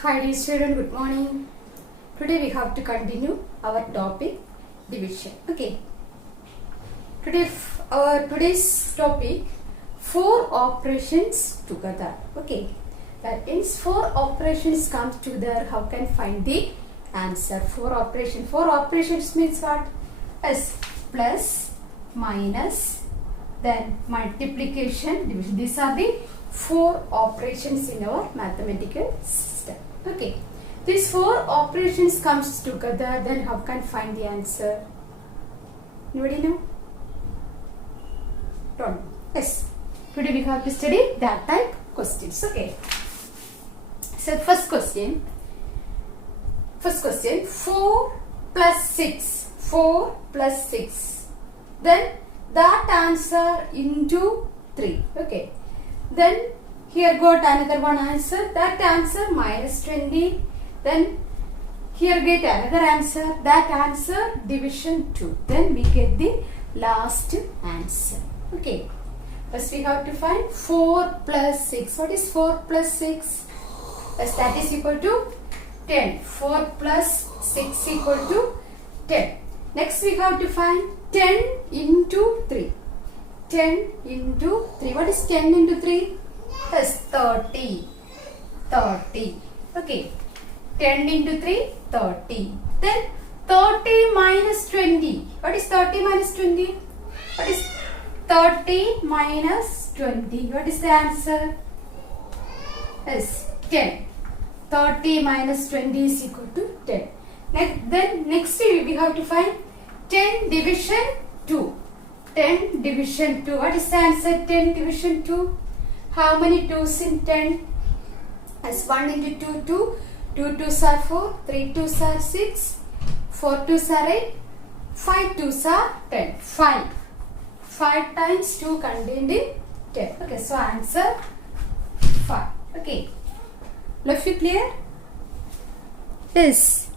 Hi dear student, good morning. Today we have to continue our topic division. Okay. Today's topic, 4 operations together. Okay. That means 4 operations come together. How can find the answer? 4 operations. 4 operations means what? As plus, minus, then multiplication, division. These are the 4 operations in our mathematical system. Okay. These 4 operations comes together, then how can find the answer? Anybody know? Don't know. Yes. Today we have to study that type questions. Okay. So first question. 4 plus 6. 4 plus 6. Then that answer into 3. Okay. Then here got another one answer. That answer minus 20. Then here get another answer. That answer division 2. Then we get the last answer. Okay. First we have to find 4 plus 6. What is 4 plus 6? As that is equal to 10. 4 plus 6 equal to 10. Next we have to find 10 into 3. 10 into 3. What is 10 into 3? Yes, 30. 30. Okay. 10 into 3, 30. Then 30 minus 20. What is 30 minus 20? What is 30 minus 20? What is the answer? Yes, 10. 30 minus 20 is equal to 10. Next we have to find 10 division 2. 10 division 2. What is the answer? 10 division 2. How many 2's in 10? As 1 into 2, 2. 2 2's are 4. 3 2's are 6. 4 2's are 8. 5 2's are 10. 5. 5 times 2 contained in 10. Okay, so answer 5. Okay. Left you clear? Yes.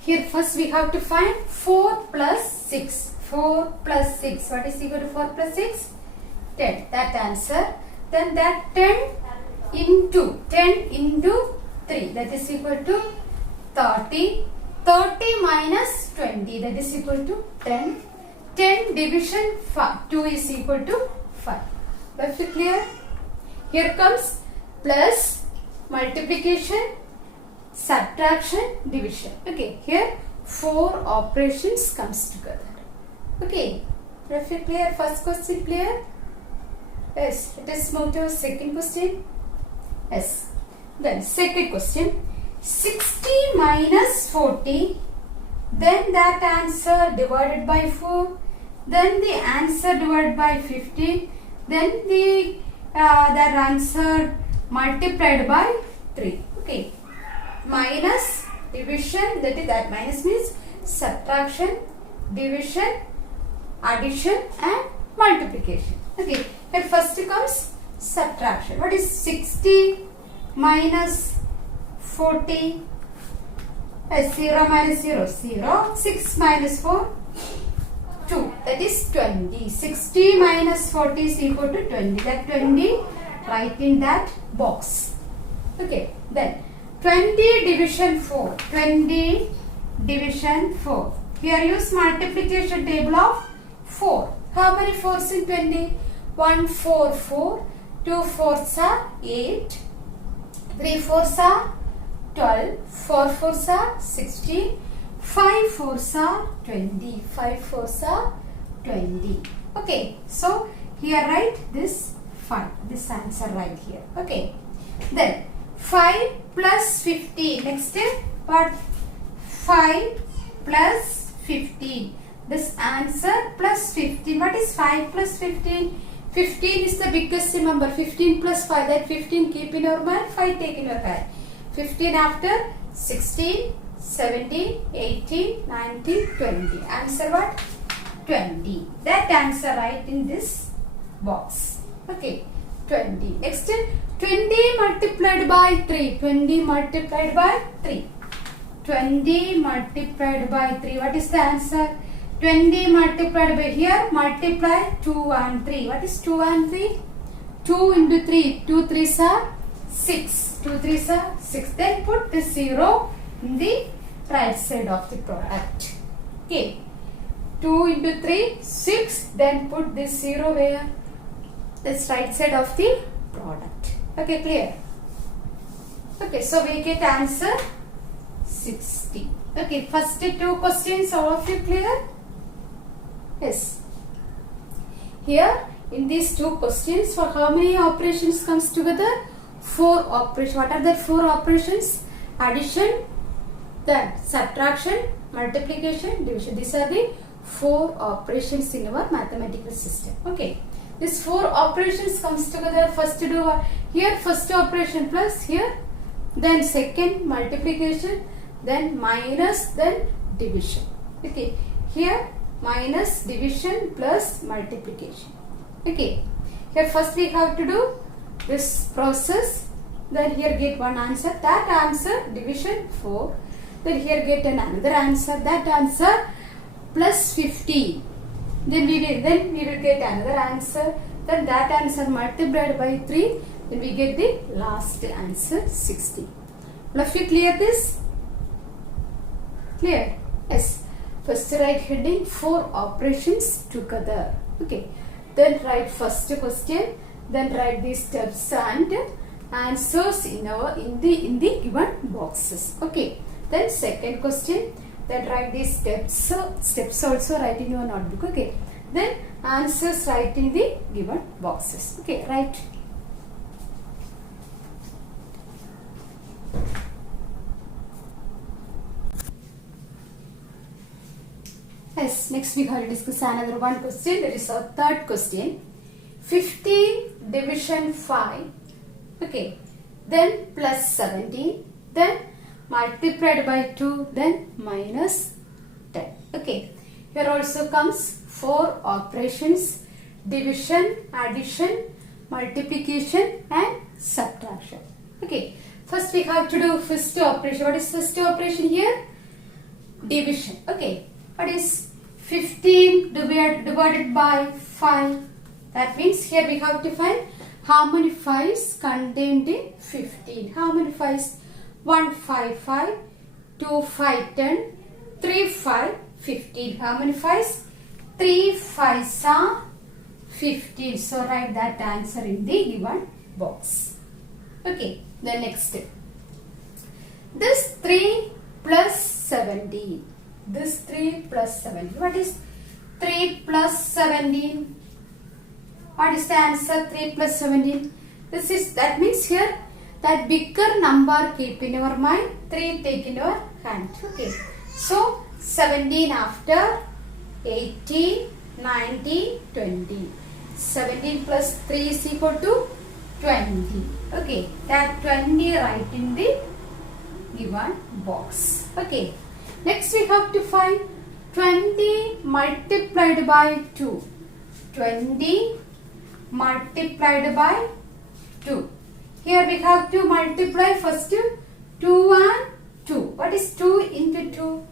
Here first we have to find 4 plus 6. 4 plus 6. What is equal to 4 plus 6? 10. That answer. Then that 10 into 3. That is equal to 30. 30 minus 20. That is equal to 10. 10 division 2 is equal to 5. Left it clear? Here comes plus, multiplication, subtraction, division. Okay. Here 4 operations comes together. Okay. Left it clear? First question clear? Yes. Let us move to second question. Yes. Then second question. 60 minus 40. Then that answer divided by 4. Then the answer divided by 15. Then that answer multiplied by 3. Okay. Minus, division. That minus means subtraction, division, addition and multiplication. Okay. Here first comes subtraction. What is 60 minus 40? 0 minus 0, 0. 6 minus 4, 2. That is 20. 60 minus 40 is equal to 20. That 20 write in that box. Okay. Then 20 division 4. 20 division 4. Here use multiplication table of 4. How many 4's in 20? 1 4 4. 2 4's are 8. 3 4's are 12. 4 4's are 16. 5 4's are 20. 5 4's are 20. Okay. So here write this 5. This answer right here. Okay. Then 5 plus 15. Next step. What? 5 plus 15. This answer plus 15. What is 5 plus 15? 15 is the biggest number. 15 plus 5. That 15 keep in your mind. 5 take in your hand. 15 after 16, 17, 18, 19, 20. Answer what? 20. That answer right in this box. Okay. 20. Next 20 multiplied by 3. 20 multiplied by 3. 20 multiplied by 3. What is the answer? 20 multiplied by here. Multiply 2 and 3. What is 2 and 3? 2 into 3. 2 3s are 6. 2 3s are 6. Then put the 0 in the right side of the product. Okay. 2 into 3, 6. Then put this 0 where? This right side of the product. Okay, clear? Okay, so we get answer 60. Okay, first two questions, all of you clear? Yes. Here, in these two questions, for how many operations comes together? 4 operations. What are the 4 operations? Addition, then subtraction, multiplication, division. These are the 4 operations in our mathematical system. Okay. These 4 operations comes together. First to do here first operation plus here, then second multiplication, then minus, then division. Okay. Here minus, division plus multiplication. Okay. Here first we have to do this process. Then here get one answer. That answer division 4. Then here get another answer. That answer plus 50. Then we will get another answer. Then that answer multiplied by 3. Then we get the last answer 60. All of you clear this? Clear? Yes. First write heading 4 operations together. Okay. Then write first question. Then write the steps and answers in the given boxes. Okay. Then second question. Then write the steps. Steps also write in your notebook. Okay. Then answers write in the given boxes. Okay. Write. Yes. Next we have to discuss another one question. That is our third question. 15 division 5. Okay. Then plus 17. Then multiplied by 2, then minus 10. Okay. Here also comes 4 operations: division, addition, multiplication and subtraction. Okay. First we have to do first operation. What is first operation here? Division. Okay. What is 15 divided by 5? That means here we have to find how many 5s contained in 15. How many 5s? 1 5 5, 2 5 10, 3 5 15. How many 5s? 3 5s are 15. So write that answer in the given box. Okay. The next. This 3 plus 17. This 3 plus 17. What is 3 plus 17? What is the answer? 3 plus 17. That means here that bigger number keep in your mind, 3 take in your hand. Okay. So 17 after 18, 19, 20. 17 plus 3 is equal to 20. Okay. That 20 write in the given box. Okay. Next we have to find 20 multiplied by 2. 20 multiplied by 2. Here we have to multiply first 2 and 2. What is 2 into 2?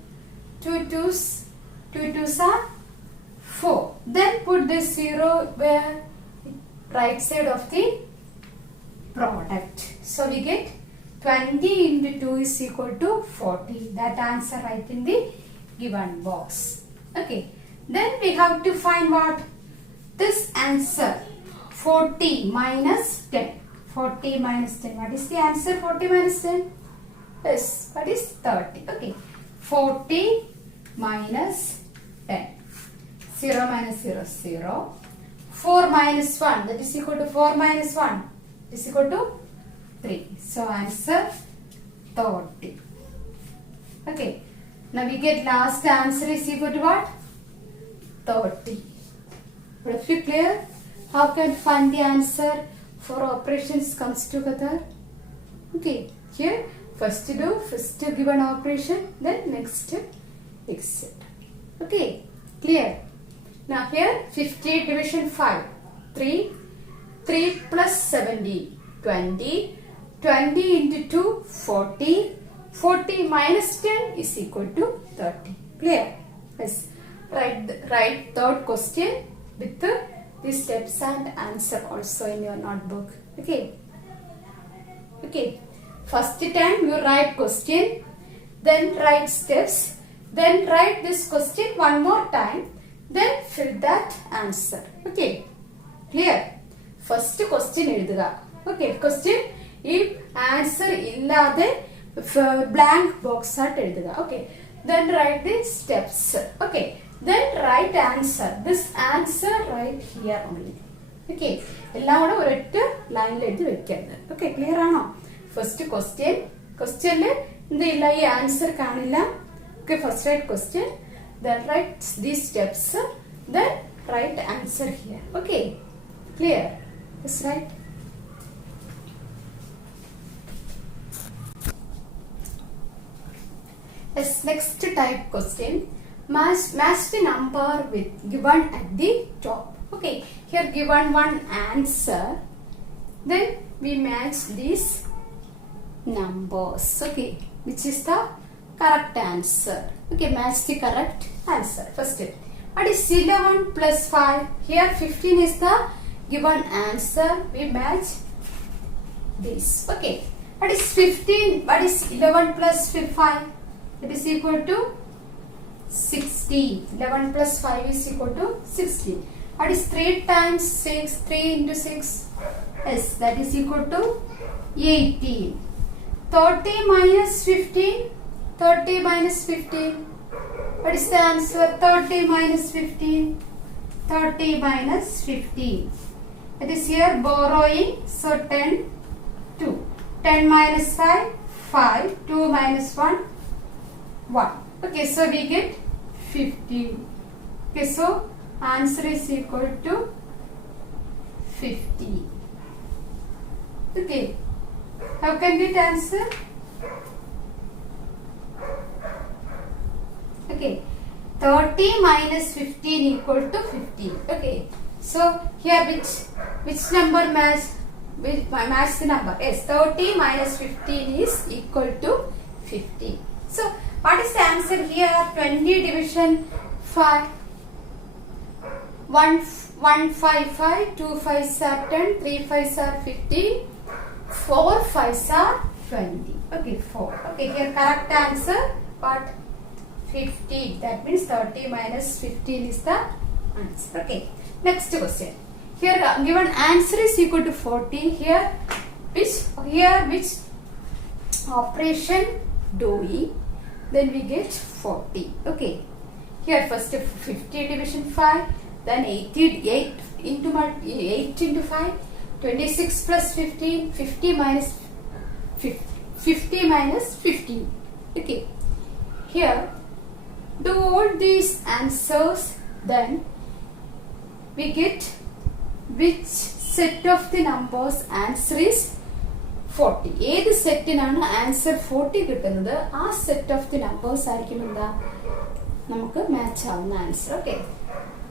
2 twos are 4. Then put this 0 where? Right side of the product. So we get 20 into 2 is equal to 40. That answer right in the given box. Okay. Then we have to find what? This answer. 40 minus 10. 40 minus 10. What is the answer? 40 minus 10? Yes. What is 30? Okay. 40 minus 10. 0 minus 0, 0. 4 minus 1. That is equal to 4 minus 1. Is equal to 3. So answer 30. Okay. Now we get last answer is equal to what? 30. But if you clear, how can find the answer for operations comes together? Okay. Here first given operation, then next exit. Okay. Clear. Now here 50 division 5. 3 plus 70. 20. 20 into 2, 40. 40 minus 10 is equal to 30. Clear? Yes. Write third question with the steps and answer also in your notebook. Okay. Okay. First time you write question, then write steps, then write this question one more time, then fill that answer. Okay, clear? First question എഴുതുക. Okay, question if answer ഇല്ലാതെ blank box ആയിട്ട് എഴുതുക. Okay, then write the steps. Okay, then write answer. This answer right here only. Okay, എല്ലാം കൂടെ ഒരൊറ്റ ലൈനിൽ എഴുതി വെക്കരുത്. Okay, clear ആണോ? First question, questionൽ എന്തില്ല, ഈ ആൻസർ കാണില്ല. Okay, first write question, then write these steps, then write answer here. Okay, clear? Yes, right? Yes, next type question. Match the number with given at the top. Okay, here given one answer, then we match these numbers. Okay, which is the correct answer. Okay, match the correct answer. First, what is 11 plus 5? Here 15 is the given answer. We match this. Okay, what is 15? What is 11 plus 5? It is equal to 16. 11 plus 5 is equal to 16. What is 3 times 6? 3 into 6. Yes, that is equal to 18. 30 minus 15. 30 minus 15. What is the answer? 30 minus 15. 30 minus 15. It is here borrowing. So 10, 2. 10 minus 5, 5. 2 minus 1, 1. Okay, so we get 15. Okay, so answer is equal to 50. Okay, how can we answer? Okay, 30 minus 15 equal to 50. Okay, so here which number match the number? Yes, 30 minus 15 is equal to 50. So what is the answer here? 20 division 5. 1 5 5, 2 5s are 10, 3 5s are 15, 4 5s are 20. Okay, 4. Okay, here correct answer, but 50. That means 30 minus 15 is the answer. Okay, next question. Here given answer is equal to 40. Here which operation doing? Then we get 40. Okay, here first 50 division 5, then 8 into 5, 26 plus 15, 50 minus 15. Okay, here do all these answers, then we get which set of the numbers answer is 40. ഏത് സെറ്റിനാണ് answer 40 കിട്ടുന്നത്, ആ set of the numbers ആയിരിക്കും എന്താ നമുക്ക് match ആവുന്ന answer. Okay,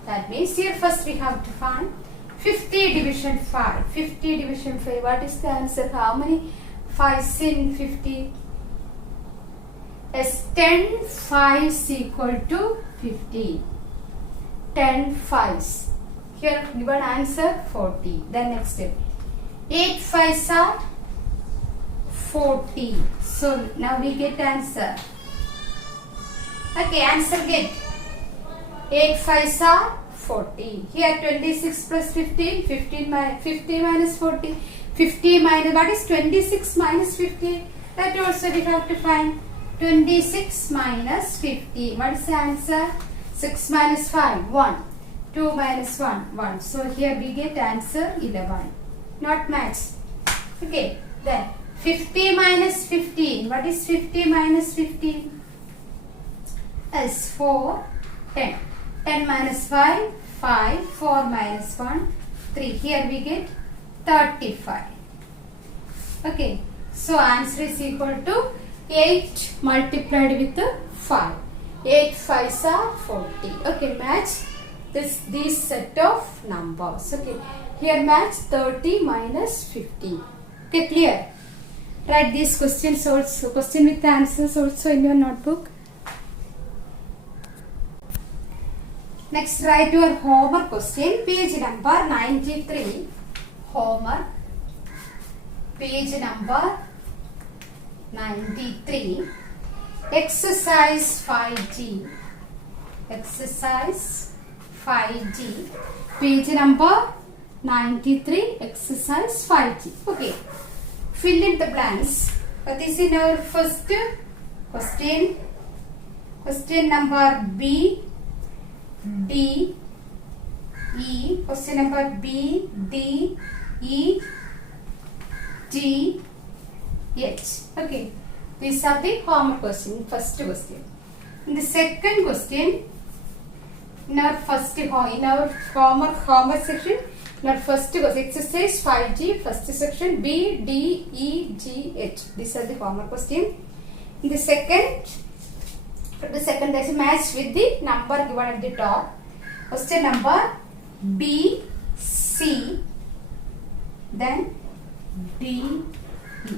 that means here first we have to find 50 division 5. 50 division 5, what is the answer? How many 5s in 50? As 10 5s equal to 50. 10 5s. Here given answer 40. Then next step. 8 5s are 40. So now we get answer. Okay, answer get 8 5s are 40. Here 26 plus 15, 50 minus 40. 50 minus, what is 26 minus 50? That also we have to find. 26 minus 50. What is the answer? 6 minus 5, 1. 2 minus 1, 1. So here we get answer 11. Not match. Okay, then 50 minus 15. What is 50 minus 15? As 4, 10. 10 minus 5, 5. 4 minus 1, 3. Here we get 35. Okay, so answer is equal to 8 multiplied with 5. 8 5s are 40. Okay, match these set of numbers. Okay, here match 30 minus 15. Okay, clear? Write these questions also, question with the answers also in your notebook. Next, write your homework question, page number 93. Homework, page number 93. Exercise 5G. Exercise 5G. Page number 93. Exercise 5G. Okay. Fill in the blanks. What is in our first question? Question number B, D, E. Question number B, D, E, T, H. Okay. These are the homework question. First question. In the second question, in our homework section, in our first question, exercise 5G, first section B, D, E, G, H. These are the homework question. In the second, there is a match with the number given at the top. Question number B, C, then D, E.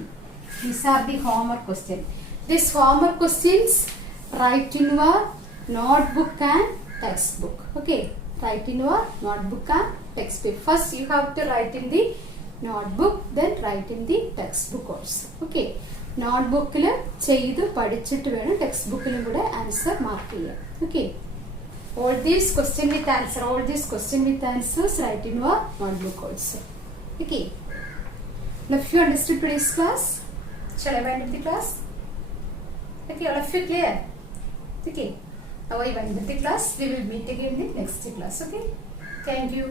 These are the homework questions. These homework questions write in your notebook and textbook. Okay, write in your notebook and textbook. First you have to write in the notebook, then write in the textbook also. Okay, notebook ചെയ്തു പഠിച്ചിട്ട് വേണം ടെക്സ്റ്റ്ബുക്കിലും കൂടെ answer mark ചെയ്യാൻ. Okay, all these question with answers write in your notebook also. Okay, now if you understood today's class, shall I wind up the class? Okay, all of you clear? Okay, now I wind up the class. We will meet again in the next class. Okay, thank you.